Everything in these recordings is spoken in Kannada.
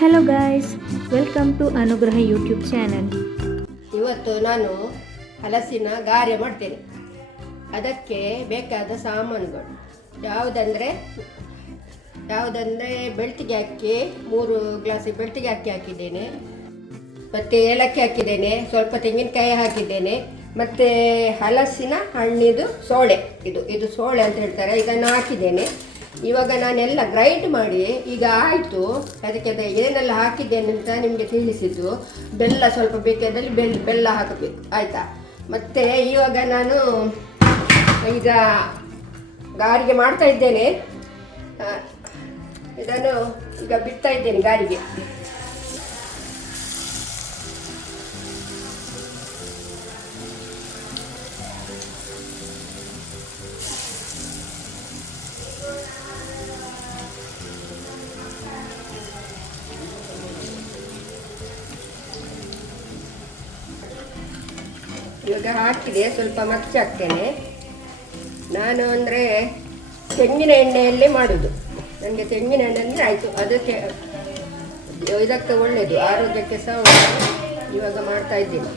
ಹಲೋ ಗಾಯ್ಸ್, ವೆಲ್ಕಮ್ ಟು ಅನುಗ್ರಹ ಯೂಟ್ಯೂಬ್ ಚಾನಲ್. ಇವತ್ತು ನಾನು ಹಲಸಿನ ಗಾರೆ ಮಾಡ್ತೇನೆ. ಅದಕ್ಕೆ ಬೇಕಾದ ಸಾಮಾನುಗಳು ಯಾವುದಂದರೆ ಬೆಳ್ತಿಗೆ ಅಕ್ಕಿ 3 ಗ್ಲಾಸ್ ಬೆಳ್ತಿಗೆ ಅಕ್ಕಿ ಹಾಕಿದ್ದೇನೆ, ಮತ್ತು ಏಲಕ್ಕಿ ಹಾಕಿದ್ದೇನೆ, ಸ್ವಲ್ಪ ತೆಂಗಿನಕಾಯಿ ಹಾಕಿದ್ದೇನೆ, ಮತ್ತು ಹಲಸಿನ ಹಣ್ಣಿದು ಸೋಳೆ, ಇದು ಸೋಳೆ ಅಂತ ಹೇಳ್ತಾರೆ, ಇದನ್ನು ಹಾಕಿದ್ದೇನೆ. ಇವಾಗ ನಾನೆಲ್ಲ ಗ್ರೈಂಡ್ ಮಾಡಿ ಈಗ ಆಯಿತು. ಅದಕ್ಕೆ ಏನೆಲ್ಲ ಹಾಕಿದ್ದೇನೆ ಅಂತ ನಿಮಗೆ ತಿಳಿಸಿದ್ದು. ಬೆಲ್ಲ ಸ್ವಲ್ಪ ಬೇಕಾದಲ್ಲಿ ಬೆಲ್ಲ ಹಾಕಬೇಕು, ಆಯಿತಾ. ಮತ್ತು ಇವಾಗ ನಾನು ಈಗ ಗಾರಿಗೆ ಮಾಡ್ತಾ ಇದ್ದೇನೆ. ಇದನ್ನು ಈಗ ಬಿಡ್ತಾ ಇದ್ದೇನೆ ಗಾರಿಗೆ. ಇವಾಗ ಹಾಕಿದೆ, ಸ್ವಲ್ಪ ಮಚ್ಚಿ ಹಾಕ್ತೇನೆ. ನಾನು ಅಂದರೆ ತೆಂಗಿನ ಎಣ್ಣೆಯಲ್ಲೇ ಮಾಡೋದು. ನನಗೆ ತೆಂಗಿನ ಎಣ್ಣೆ ಅಂದರೆ ಆಯಿತು, ಅದಕ್ಕೆ ಇದಕ್ಕೆ ಒಳ್ಳೆಯದು, ಆರೋಗ್ಯಕ್ಕೆ ಸಹ ಒಳ್ಳೆಯದು. ಇವಾಗ ಮಾಡ್ತಾ ಇದ್ದೀನಿ.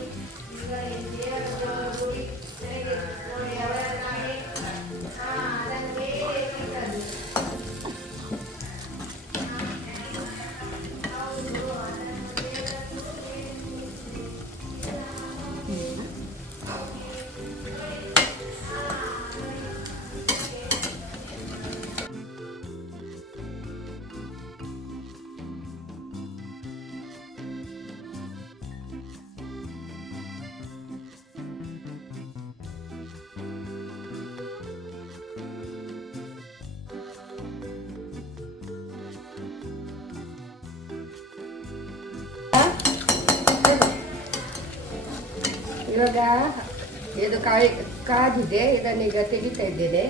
ಇವಾಗ ಇದು ಕಾದಿದೆ, ಇದನ್ನು ಈಗ ತೆಗಿತಾ ಇದ್ದೇನೆ.